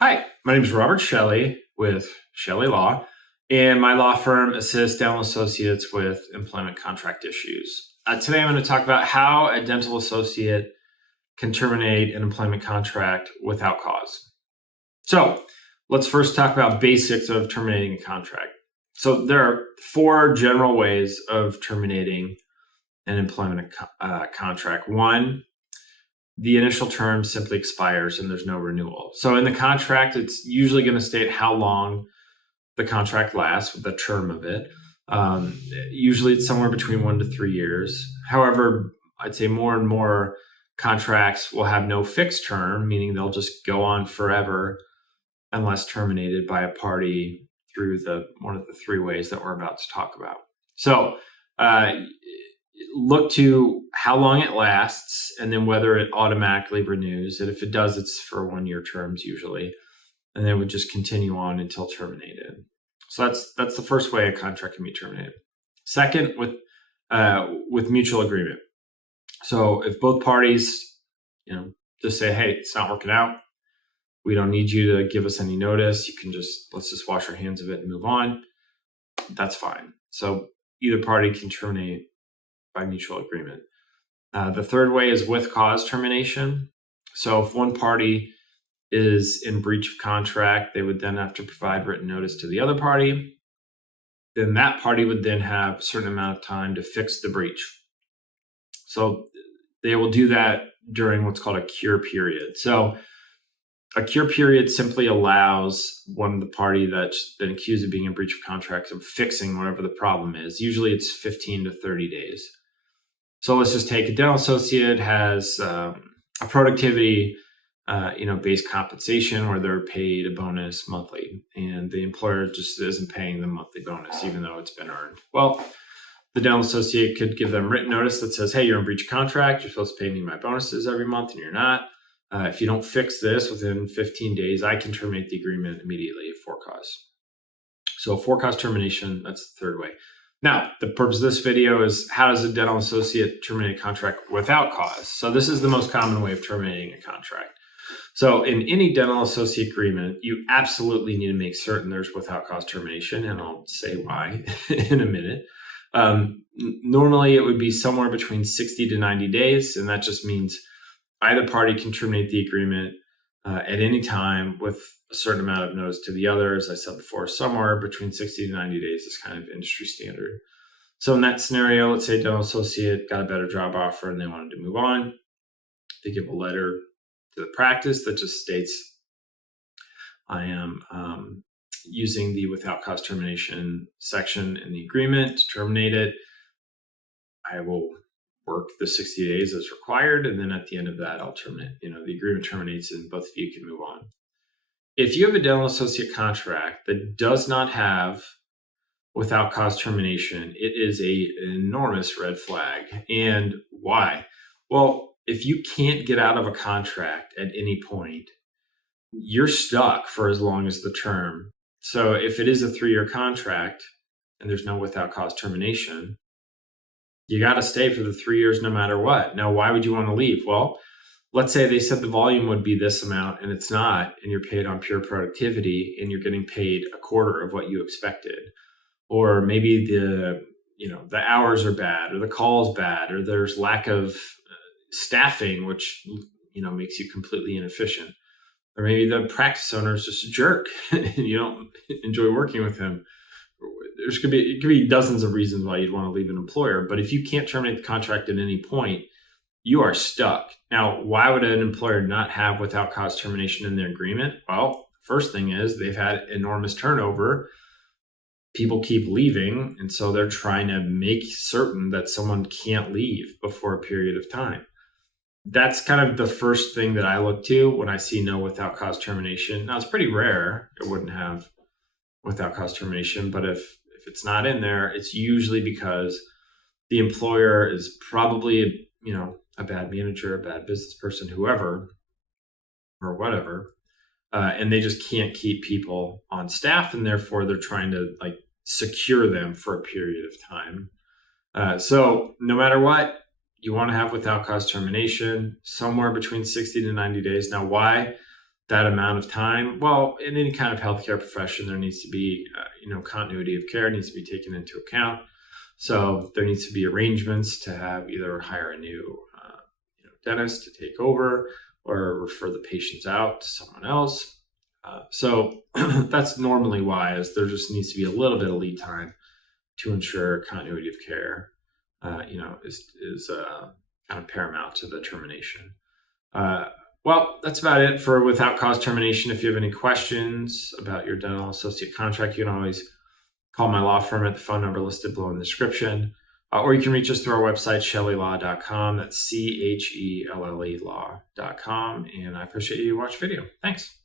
Hi, my name is Robert Chelle with Chelle Law, and my law firm assists dental associates with employment contract issues. Today I'm going to talk about how a dental associate can terminate an employment contract without cause. So let's first talk about basics of terminating a contract. So there are four general ways of terminating an employment contract. One, the initial term simply expires and there's no renewal. So in the contract, it's usually going to state how long the contract lasts, the term of it. Usually it's somewhere between 1 to 3 years. However, I'd say more and more contracts will have no fixed term, meaning they'll just go on forever unless terminated by a party through one of the three ways that we're about to talk about. So look to how long it lasts and then whether it automatically renews. And if it does, it's for 1-year terms usually. And then it would just continue on until terminated. So that's the first way a contract can be terminated. Second, with mutual agreement. So if both parties, just say, hey, it's not working out. We don't need you to give us any notice. Let's just wash our hands of it and move on. That's fine. So either party can terminate by mutual agreement. The third way is with cause termination. So if one party is in breach of contract, they would then have to provide written notice to the other party. Then that party would then have a certain amount of time to fix the breach. So they will do that during what's called a cure period. So a cure period simply allows the party that's been accused of being in breach of contract of fixing whatever the problem is. Usually it's 15 to 30 days. So let's just take a dental associate has a productivity based compensation where they're paid a bonus monthly, and the employer just isn't paying the monthly bonus even though it's been earned. Well, the dental associate could give them written notice that says, hey, you're in breach of contract. You're supposed to pay me my bonuses every month and you're not. If you don't fix this within 15 days, I can terminate the agreement immediately for cause. So for cause termination, that's the third way. Now, the purpose of this video is how does a dental associate terminate a contract without cause? So this is the most common way of terminating a contract. So in any dental associate agreement, you absolutely need to make certain there's without cause termination, and I'll say why in a minute. Normally, it would be somewhere between 60 to 90 days, and that just means either party can terminate the agreement at any time with a certain amount of notice to the other. As I said before, somewhere between 60 to 90 days is kind of industry standard. So in that scenario, let's say a dental associate got a better job offer and they wanted to move on. They give a letter to the practice that just states, I am using the without cause termination section in the agreement to terminate it. I will work the 60 days as required, and then at the end of that, I'll terminate. The agreement terminates and both of you can move on. If you have a dental associate contract that does not have without cause termination, it is an enormous red flag. And why? Well, if you can't get out of a contract at any point, you're stuck for as long as the term. So if it is a 3-year contract and there's no without cause termination, you got to stay for the 3 years no matter what. Now, why would you want to leave? Well, let's say they said the volume would be this amount and it's not, and you're paid on pure productivity and you're getting paid a quarter of what you expected. Or maybe the hours are bad, or the call's bad, or there's lack of staffing, which, makes you completely inefficient. Or maybe the practice owner is just a jerk and you don't enjoy working with him. It could be dozens of reasons why you'd want to leave an employer, but if you can't terminate the contract at any point, you are stuck. Now, why would an employer not have without cause termination in their agreement? Well, first thing is they've had enormous turnover. People keep leaving, and so they're trying to make certain that someone can't leave before a period of time. That's kind of the first thing that I look to when I see no without cause termination. Now, it's pretty rare it wouldn't have without cause termination, but if it's not in there, it's usually because the employer is probably, a bad manager, a bad business person, whoever, or whatever, and they just can't keep people on staff, and therefore they're trying to secure them for a period of time. So no matter what, you want to have without cause termination somewhere between 60 to 90 days. Now, why? that amount of time. Well, in any kind of healthcare profession, there needs to be, continuity of care needs to be taken into account. So there needs to be arrangements to have either hire a new dentist to take over or refer the patients out to someone else. So that's normally why, is there just needs to be a little bit of lead time to ensure continuity of care, is kind of paramount to the termination. Well, that's about it for without cause termination. If you have any questions about your dental associate contract, you can always call my law firm at the phone number listed below in the description, or you can reach us through our website, chellelaw.com. That's CHELLE law.com. And I appreciate you watching the video. Thanks.